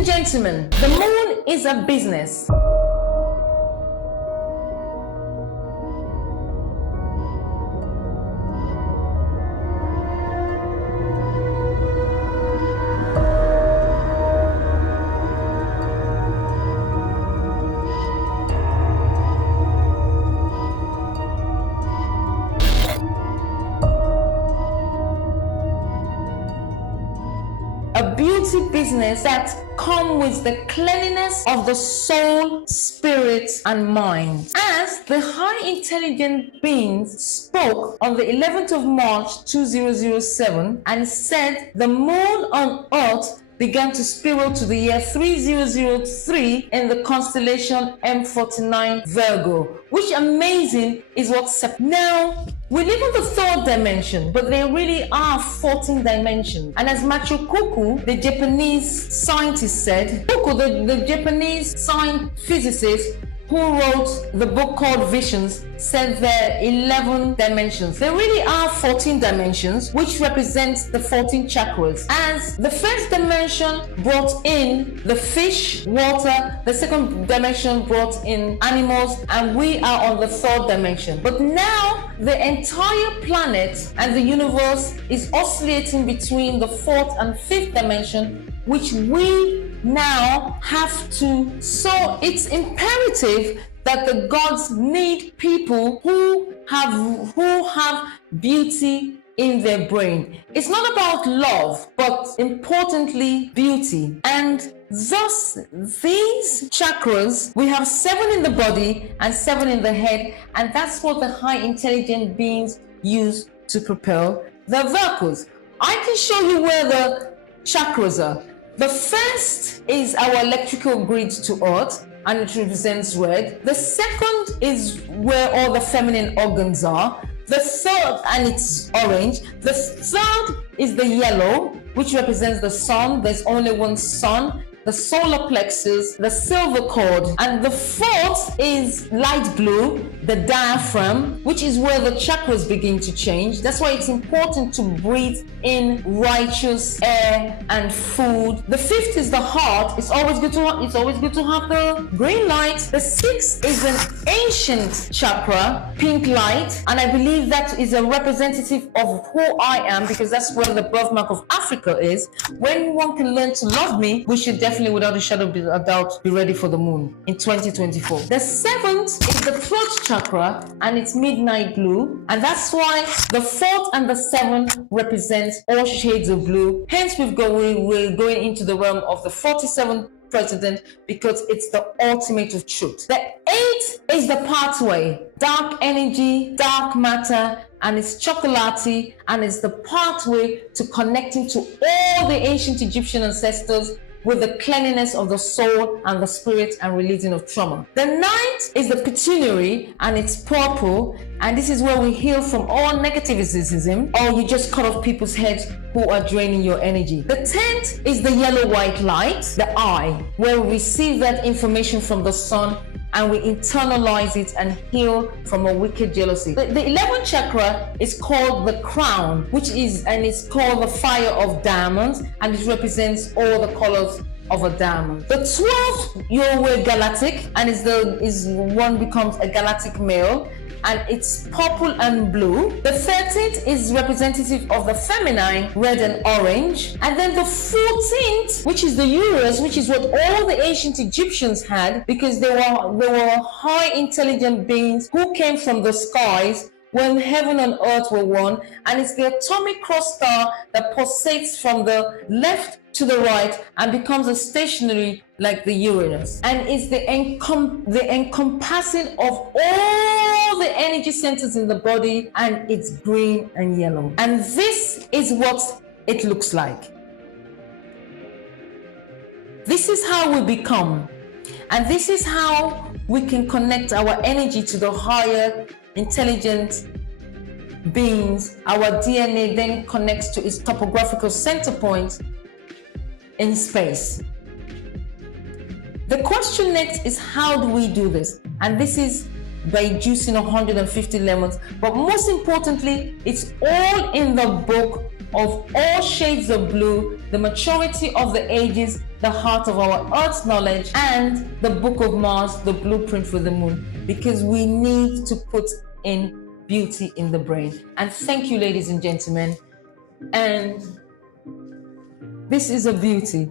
and gentlemen, the moon is a business. A beauty business that comes with the cleanliness of the soul, spirit, and mind. As the high intelligent beings spoke on the 11th of March 2007 and said the moon on earth began to spiral to the year 3003 in the constellation M49 Virgo, which amazing is what's now. We live in the third dimension, but there really are 14 dimensions. And as Macho Kuku, the Japanese scientist said, Kuku, the Japanese physicist who wrote the book called Visions, said there are 11 dimensions. There really are 14 dimensions, which represents the 14 chakras. As the first dimension brought in the fish, water, the second dimension brought in animals, and we are on the third dimension. But now the entire planet and the universe is oscillating between the fourth and fifth dimension, which we now have to. So it's imperative that the gods need people who have beauty in their brain. It's not about love, but importantly, beauty. And thus, these chakras, we have 7 in the body and 7 in the head, and that's what the high intelligent beings use to propel the vehicles. I can show you where the chakras are. The first is our electrical grid to earth, and it represents red. The second is where all the feminine organs are. The third, and it's orange. The third is the yellow, which represents the sun. There's only one sun. The solar plexus, the silver cord, and the fourth is light blue, the diaphragm, which is where the chakras begin to change. That's why it's important to breathe in righteous air and food. The fifth is the heart. It's always good to have the green light. The sixth is an ancient chakra, pink light, and I believe that is a representative of who I am, because that's where the birthmark of Africa is. When one can learn to love me, we should definitely, without a shadow of a doubt, be ready for the moon in 2024. The seventh is the throat chakra, and it's midnight blue, and that's why the fourth and the seventh represent all shades of blue. Hence, we're going into the realm of the 47th president, because it's the ultimate of truth. The eighth is the pathway, dark energy, dark matter, and it's chocolatey, and it's the pathway to connecting to all the ancient Egyptian ancestors with the cleanliness of the soul and the spirit and releasing of trauma. The ninth is the pituitary, and it's purple, and this is where we heal from all negativism, or you just cut off people's heads who are draining your energy. The 10th is the yellow-white light, the eye, where we receive that information from the sun and we internalize it and heal from a wicked jealousy. The 11th chakra is called the crown, it's called the fire of diamonds, and it represents all the colors of a diamond. The 12th, you're galactic, and one becomes a galactic male, and it's purple and blue. The 13th is representative of the feminine, red and orange. And then the 14th, which is the Uranus, which is what all the ancient Egyptians had, because they were high intelligent beings who came from the skies when heaven and earth were one, and it's the atomic cross star that pulsates from the left to the right and becomes a stationary like the Uranus, and it's the encompassing of all the energy centers in the body, and it's green and yellow. And this is what it looks like. This is how we become, and this is how we can connect our energy to the higher intelligent beings. Our DNA then connects to its topographical center point in space. The question next is, how do we do this? And this is by juicing 150 lemons, but most importantly, it's all in the book of All Shades of Blue, the maturity of the ages, the heart of our earth's knowledge, and the book of Mars, the blueprint for the moon, because we need to put in beauty in the brain. And thank you, ladies and gentlemen. And this is a beauty.